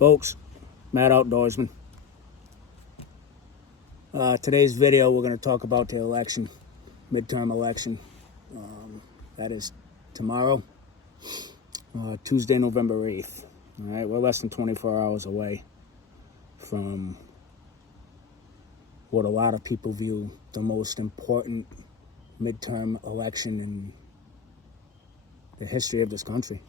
Folks, Mad Outdoorsman. Today's video, we're going to talk about the election, midterm election. That is tomorrow, Tuesday, November 8th. All right, we're less than 24 hours away from what a lot of people view the most important midterm election in the history of this country.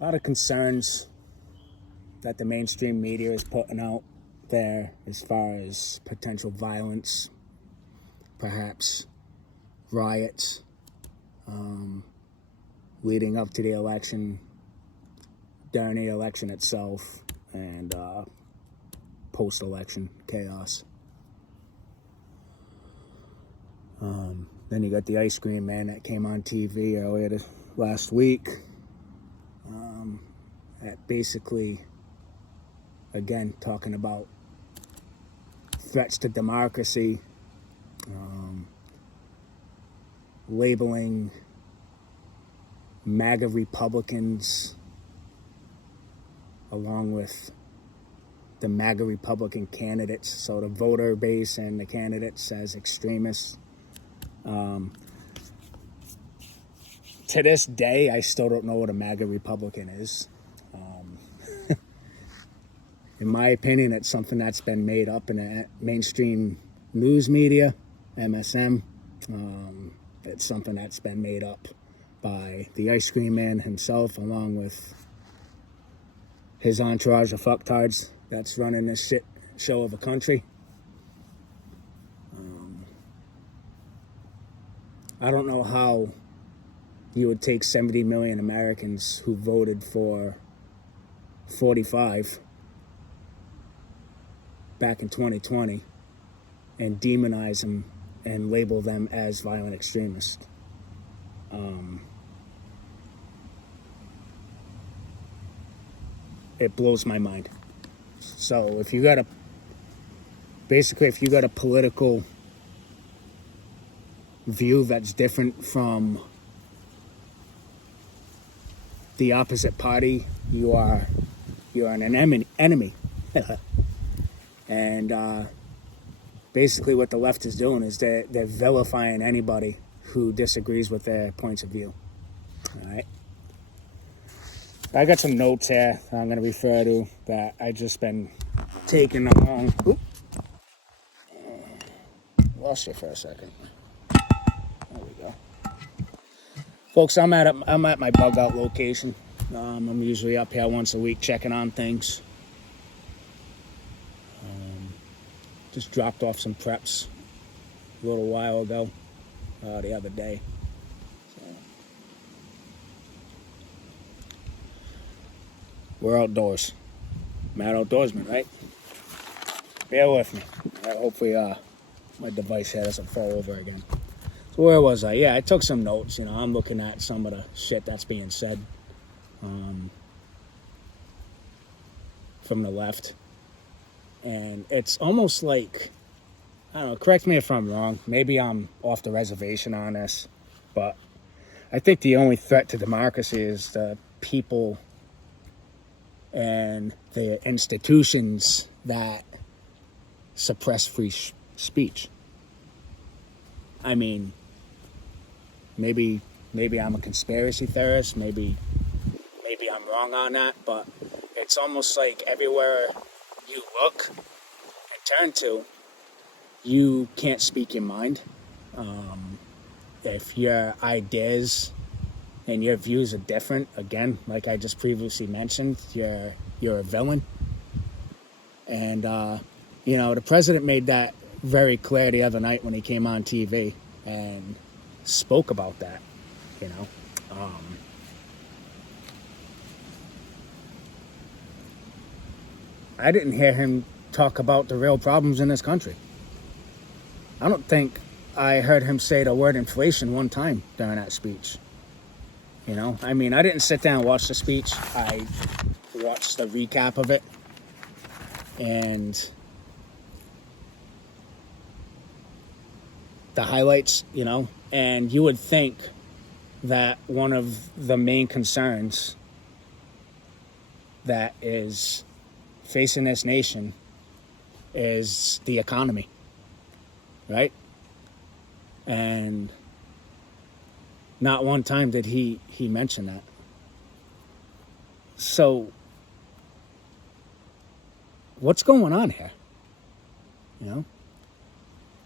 A lot of concerns that the mainstream media is putting out there as far as potential violence, perhaps riots, leading up to the election, during the election itself, and post-election chaos. Then you got the ice cream man that came on TV earlier last week. That basically, again, talking about threats to democracy, labeling MAGA Republicans along with the MAGA Republican candidates, so the voter base and the candidates as extremists. To this day, I still don't know what a MAGA Republican is. In my opinion, it's something that's been made up in the mainstream news media, MSM. It's something that's been made up by the ice cream man himself, along with his entourage of fucktards that's running this shit show of a country. I don't know how you would take 70 million Americans who voted for 45 back in 2020 and demonize them and label them as violent extremists. It blows my mind. So if you got a political view that's different from the opposite party, you are an enemy. And basically what the left is doing is they're vilifying anybody who disagrees with their points of view. All right. I got some notes here I'm going to refer to that I just been taking along. Oop. Lost you for a second. There we go. Folks, I'm at my bug out location. I'm usually up here once a week checking on things. Just dropped off some preps a little while ago, the other day. So, we're outdoors. Mad Outdoorsman, right? Bear with me. Hopefully my device here doesn't fall over again. So where was I? Yeah, I took some notes. I'm looking at some of the shit that's being said from the left. And it's almost like, I don't know, correct me if I'm wrong. Maybe I'm off the reservation on this. But I think the only threat to democracy is the people and the institutions that suppress free speech. I mean, maybe I'm a conspiracy theorist. Maybe I'm wrong on that. But it's almost like everywhere you look and turn to, you can't speak your mind. If your ideas and your views are different, again, like I just previously mentioned, you're a villain. And the president made that very clear the other night when he came on TV and spoke about that. I didn't hear him talk about the real problems in this country. I don't think I heard him say the word inflation one time during that speech. I mean, I didn't sit down and watch the speech. I watched the recap of it. And the highlights, and you would think that one of the main concerns that is facing this nation is the economy, right? And not one time did he mention that. So what's going on here?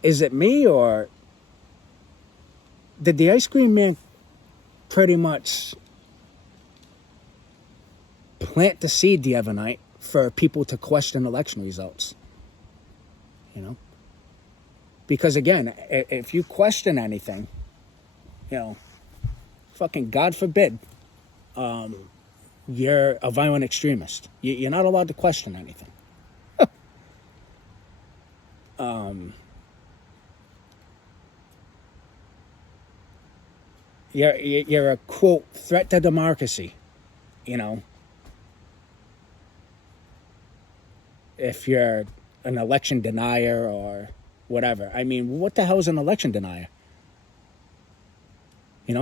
Is it me, or did the ice cream man pretty much plant the seed the other night for people to question election results? Because again, if you question anything, fucking God forbid, you're a violent extremist. You're not allowed to question anything. You're a, quote, threat to democracy, if you're an election denier or whatever. I mean, what the hell is an election denier?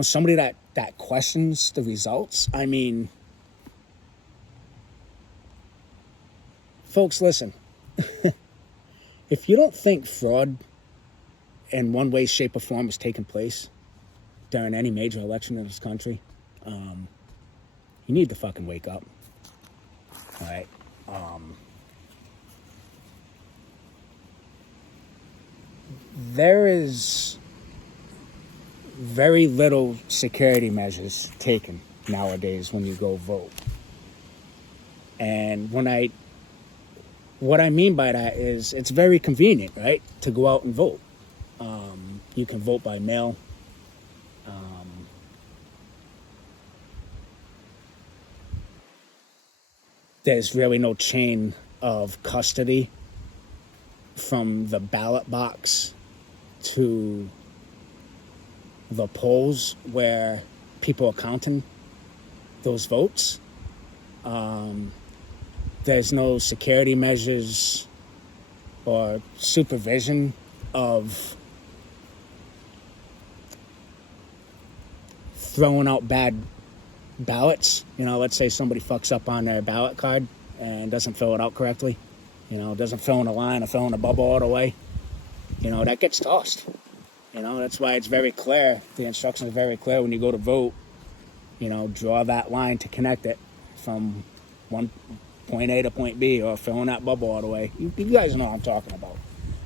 Somebody that questions the results? I mean, folks, listen. If you don't think fraud in one way, shape, or form is taking place during any major election in this country, you need to fucking wake up. All right? There is very little security measures taken nowadays when you go vote. And what I mean by that is it's very convenient, right, to go out and vote. You can vote by mail. There's really no chain of custody from the ballot box to the polls where people are counting those votes. There's no security measures or supervision of throwing out bad ballots. Let's say somebody fucks up on their ballot card and doesn't fill it out correctly. Doesn't fill in a line or fill in a bubble all the way. That gets tossed. That's why it's very clear. The instructions are very clear when you go to vote. Draw that line to connect it from point A to point B, or fill in that bubble all the way. You guys know what I'm talking about.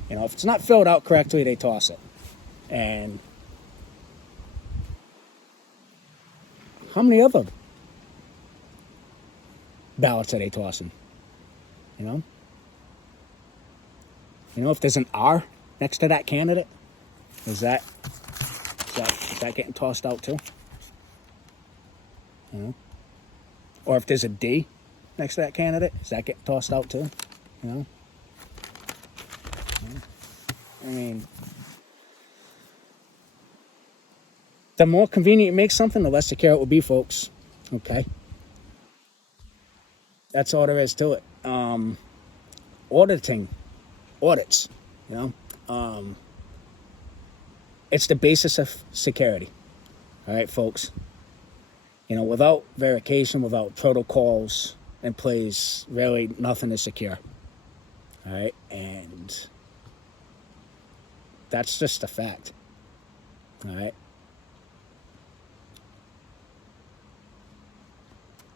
If it's not filled out correctly, they toss it. And how many other ballots are they tossing? If there's an R next to that candidate, is that getting tossed out too? Or if there's a D next to that candidate, is that getting tossed out too? I mean, the more convenient you make something, the less secure it will be, folks. Okay? That's all there is to it. Audits, it's the basis of security. All right, folks? Without verification, without protocols in place, really nothing is secure. All right? And that's just a fact. All right?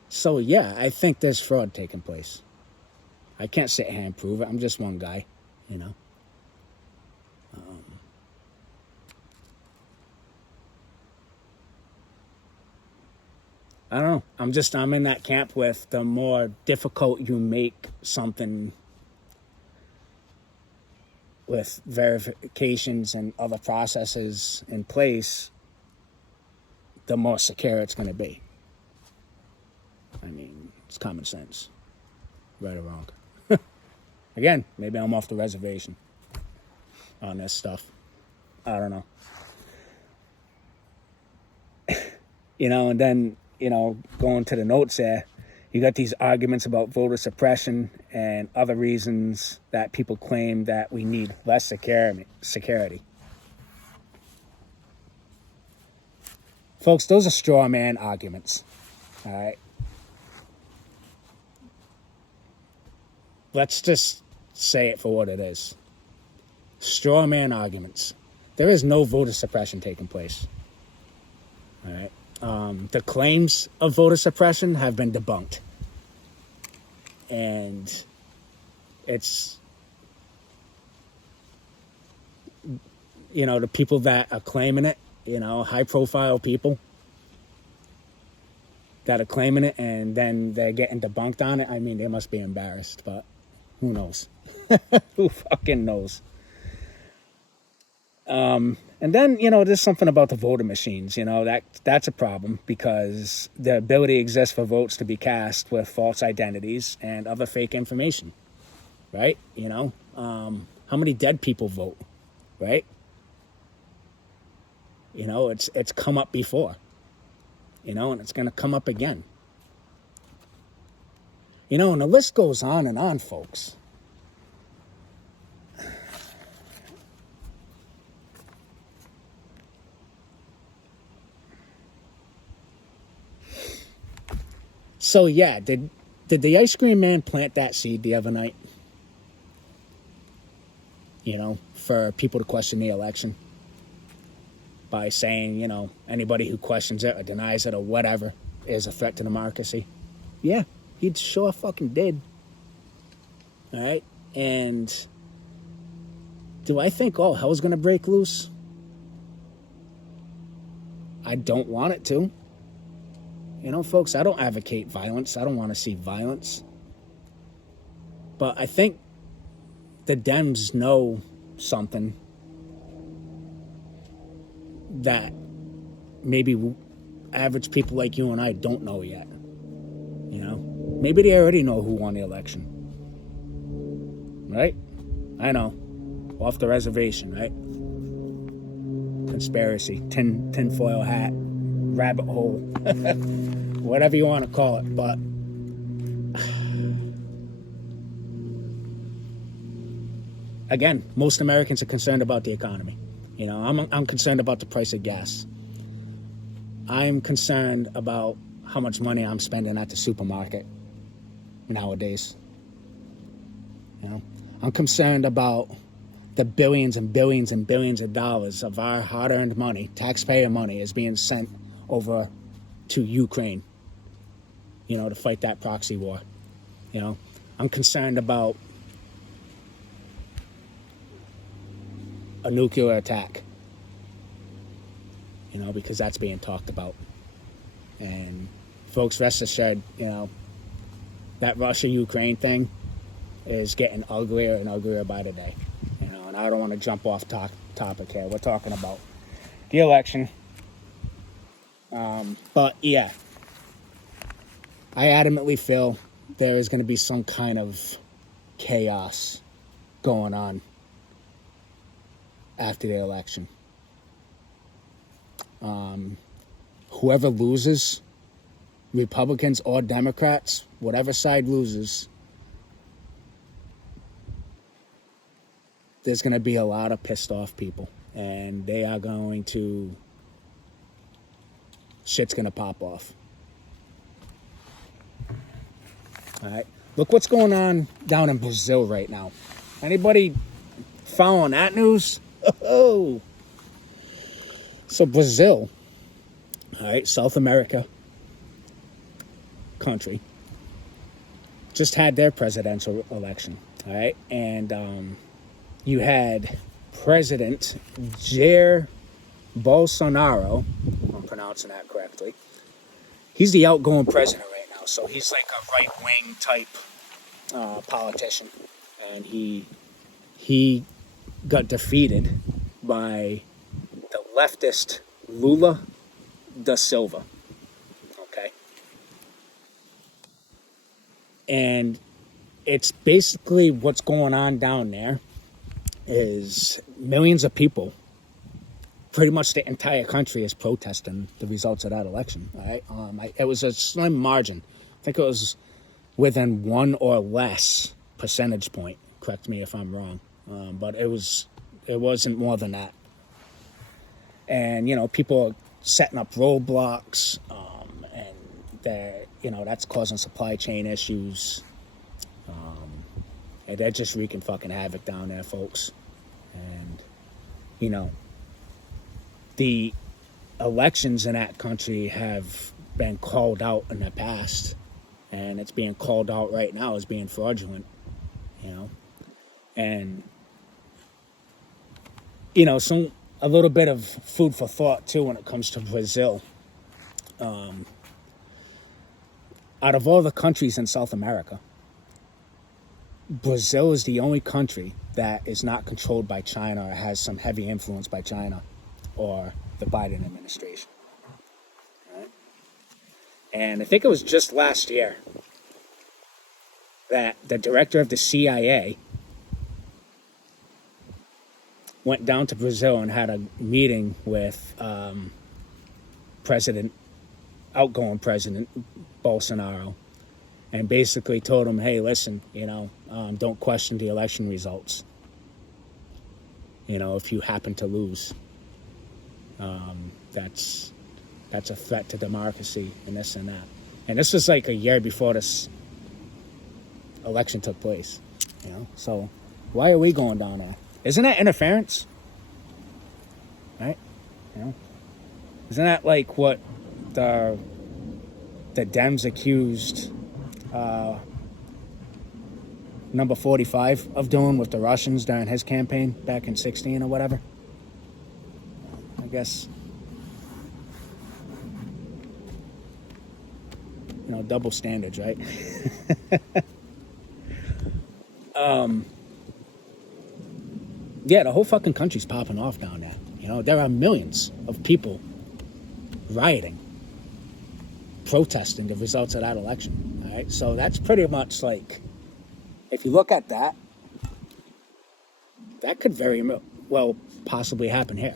So, yeah, I think there's fraud taking place. I can't sit here and prove it. I'm just one guy, I don't know. I'm in that camp with the more difficult you make something with verifications and other processes in place, the more secure it's going to be. I mean, it's common sense. Right or wrong. Again, maybe I'm off the reservation on this stuff. I don't know. And then, going to the notes there, you got these arguments about voter suppression and other reasons that people claim that we need less security. Folks, those are straw man arguments. All right. Let's just say it for what it is. Straw man arguments. There is no voter suppression taking place. All right. The claims of voter suppression have been debunked. And it's, the people that are claiming it, high profile people that are claiming it and then they're getting debunked on it. I mean, they must be embarrassed, but who knows? Who fucking knows? And then, there's something about the voter machines, that's a problem because the ability exists for votes to be cast with false identities and other fake information, right? How many dead people vote, right? It's come up before, and it's going to come up again. And the list goes on, folks. So yeah, did the ice cream man plant that seed the other night? For people to question the election by saying, anybody who questions it or denies it or whatever is a threat to democracy. Yeah, he sure fucking did. All right, and do I think all hell's gonna break loose? I don't want it to. Folks, I don't advocate violence. I don't want to see violence. But I think the Dems know something that maybe average people like you and I don't know yet. Maybe they already know who won the election. Right? I know. Off the reservation, right? Conspiracy, tinfoil hat, rabbit hole, whatever you want to call it, but again, most Americans are concerned about the economy. I'm concerned about the price of gas. I'm concerned about how much money I'm spending at the supermarket nowadays. I'm concerned about the billions and billions and billions of dollars of our hard-earned money, taxpayer money, is being sent over to Ukraine, to fight that proxy war. I'm concerned about a nuclear attack, because that's being talked about. And folks, rest assured, that Russia-Ukraine thing is getting uglier and uglier by the day. And I don't want to jump off topic here. We're talking about the election. But yeah, I adamantly feel there is going to be some kind of chaos going on after the election. Whoever loses, Republicans or Democrats, whatever side loses, there's going to be a lot of pissed off people, and they are going to, shit's going to pop off. All right. Look what's going on down in Brazil right now. Anybody following that news? Oh. So Brazil, all right, South America country, just had their presidential election, all right? And you had President Jair Bolsonaro, if I'm pronouncing that correctly. He's the outgoing president right now, so he's like a right-wing type politician. And he got defeated by the leftist Lula da Silva. Okay? And it's basically what's going on down there is millions of people, pretty much the entire country, is protesting the results of that election. All right? It was a slim margin. I think it was within one or less percentage point. Correct me if I'm wrong. But it wasn't more than that. And, people setting up roadblocks, and that's causing supply chain issues. And they're just wreaking fucking havoc down there, folks. And, the elections in that country have been called out in the past, and it's being called out right now as being fraudulent, and a little bit of food for thought too when it comes to Brazil. Out of all the countries in South America, Brazil is the only country that is not controlled by China or has some heavy influence by China or the Biden administration. Right? And I think it was just last year that the director of the CIA went down to Brazil and had a meeting with outgoing President Bolsonaro, and basically told him, hey, listen, don't question the election results. If you happen to lose, that's a threat to democracy and this and that. And this was like a year before this election took place, So why are we going down there? Isn't that interference? Right? Isn't that like what the Dems accused number 45 of doing with the Russians during his campaign back in 2016 or whatever? I guess, double standards, right? Yeah, the whole fucking country's popping off down there. There are millions of people rioting, protesting the results of that election. All right, so that's pretty much like, if you look at that, that could very well possibly happen here.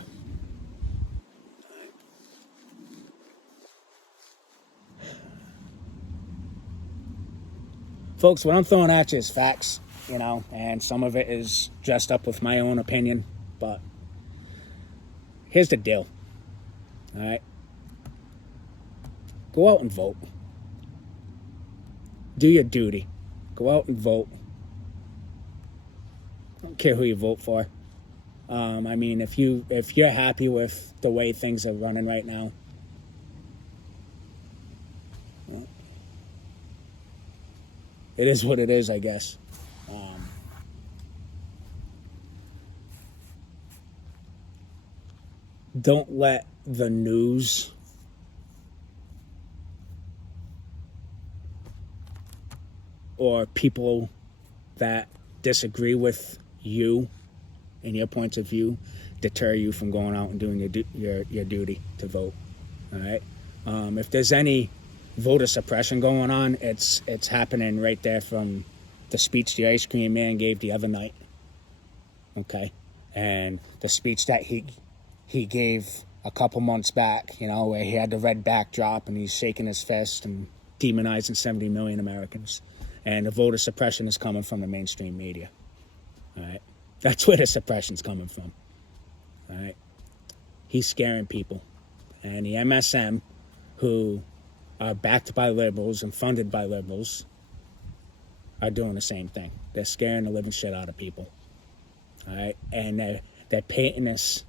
Folks, what I'm throwing at you is facts, and some of it is dressed up with my own opinion, but here's the deal, all right? Go out and vote. Do your duty. Go out and vote. I don't care who you vote for. If you're happy with the way things are running right now, it is what it is, I guess. Don't let the news or people that disagree with you and your points of view deter you from going out and doing your duty to vote. All right. If there's any voter suppression going on, it's happening right there from the speech the ice cream man gave the other night. Okay, and the speech that he gave a couple months back, where he had the red backdrop and he's shaking his fist and demonizing 70 million Americans. And the voter suppression is coming from the mainstream media. All right, that's where the suppression's coming from. All right, he's scaring people, and the MSM, who are backed by liberals and funded by liberals, are doing the same thing. They're scaring the living shit out of people. All right, and they're painting this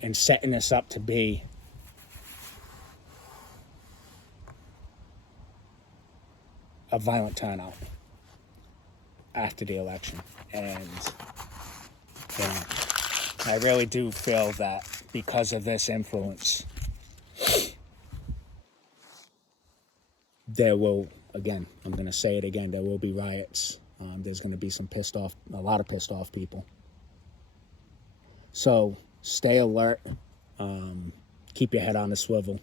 and setting this up to be a violent turnout after the election. And I really do feel that because of this influence, there will, again, I'm going to say it again, there will be riots. There's going to be a lot of pissed off people. So stay alert. Keep your head on the swivel.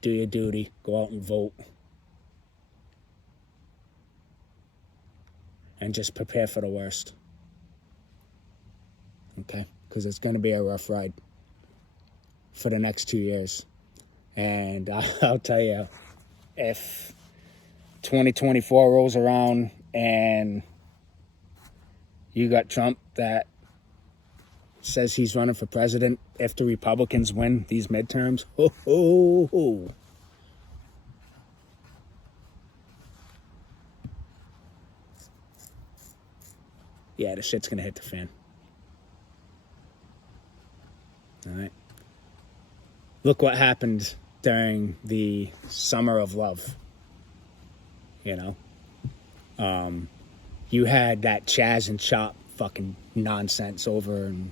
Do your duty. Go out and vote. And just prepare for the worst. Okay? Because it's going to be a rough ride for the next 2 years. And I'll tell you, if 2024 rolls around and you got Trump that says he's running for president if the Republicans win these midterms. Ho, ho, ho. Yeah, the shit's gonna hit the fan. All right. Look what happened during the Summer of Love. You know? You had that Chaz and Chop fucking nonsense over in,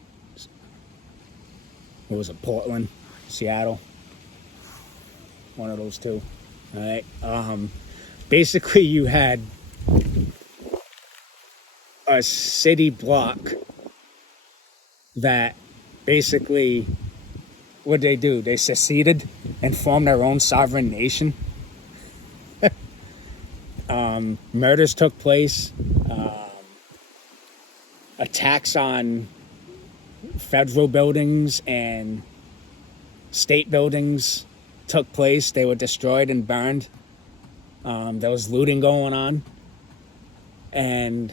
what was it, Portland, Seattle? One of those two. All right. Basically, you had a city block that basically, what'd they do? They seceded and formed their own sovereign nation. Murders took place. Attacks on federal buildings and state buildings took place. They were destroyed and burned. There was looting going on. And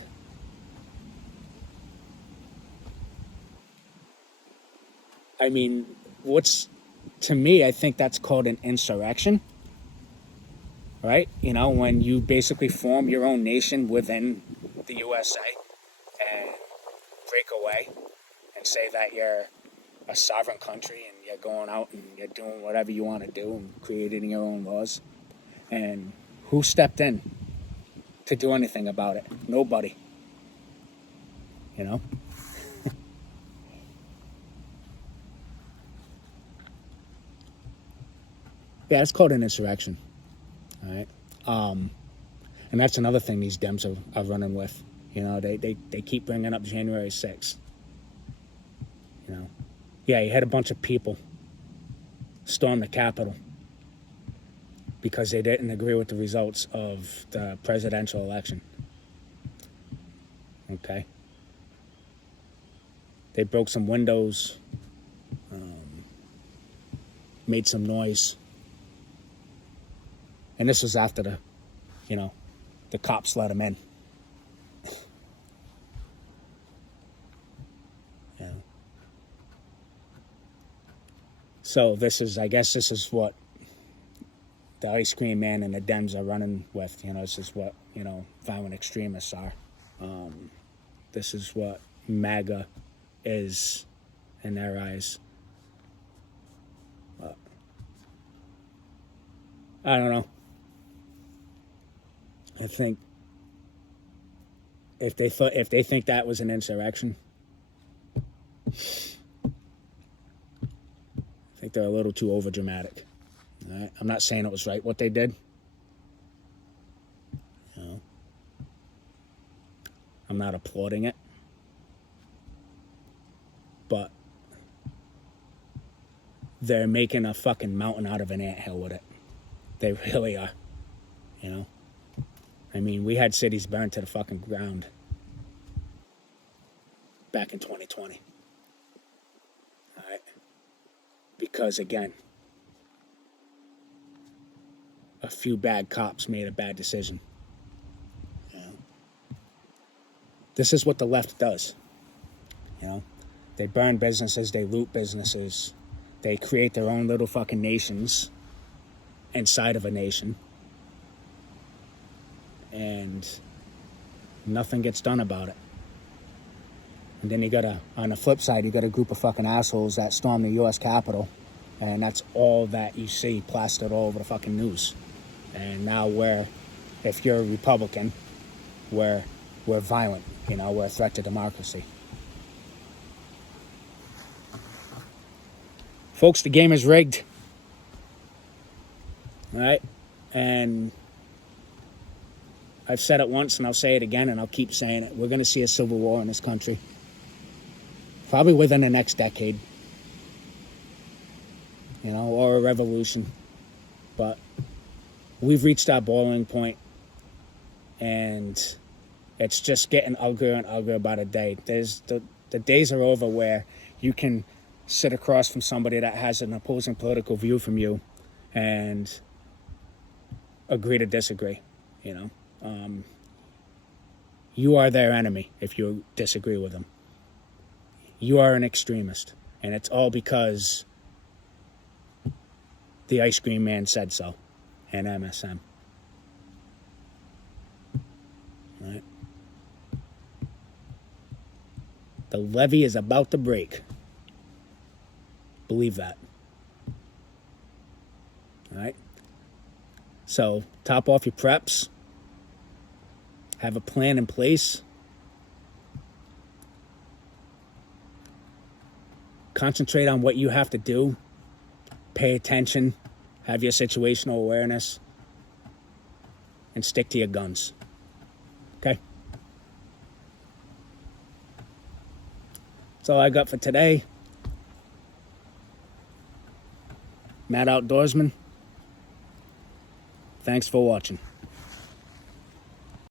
I mean, to me, I think that's called an insurrection. Right? You know, when you basically form your own nation within the USA and break away and say that you're a sovereign country and you're going out and you're doing whatever you want to do and creating your own laws. And who stepped in to do anything about it? Nobody. You know? Yeah, it's called an insurrection. All right. And that's another thing these Dems are running with. You know, they keep bringing up January 6th. You know, yeah, you had a bunch of people storm the Capitol because they didn't agree with the results of the presidential election. Okay. They broke some windows, made some noise. And this was after the cops let them in. Yeah. So I guess this is what the ice cream man and the Dems are running with. You know, this is what, violent extremists are. This is what MAGA is in their eyes. I don't know. I think if they think that was an insurrection, I think they're a little too overdramatic. All right? I'm not saying it was right what they did. You know, I'm not applauding it, but they're making a fucking mountain out of an anthill with it. They really are. You know? I mean, we had cities burned to the fucking ground back in 2020. All right? Because, again, a few bad cops made a bad decision. You know? This is what the left does. You know? They burn businesses, they loot businesses, they create their own little fucking nations inside of a nation. And nothing gets done about it. And then on the flip side, you got a group of fucking assholes that storm the U.S. Capitol, and that's all that you see plastered all over the fucking news. And now if you're a Republican, we're violent. You know, we're a threat to democracy. Folks, the game is rigged. All right? And I've said it once and I'll say it again and I'll keep saying it. We're going to see a civil war in this country. Probably within the next decade. You know, or a revolution. But we've reached our boiling point and it's just getting uglier and uglier by the day. The days are over where you can sit across from somebody that has an opposing political view from you and agree to disagree, you know. You are their enemy if you disagree with them. you are an extremist. And it's all because the ice cream man said so. And MSM. All right. The levee is about to break. Believe that. All right. So top off your preps. Have a plan in place. Concentrate on what you have to do. Pay attention. Have your situational awareness. And stick to your guns. Okay? That's all I got for today. Mad Outdoorsman. Thanks for watching.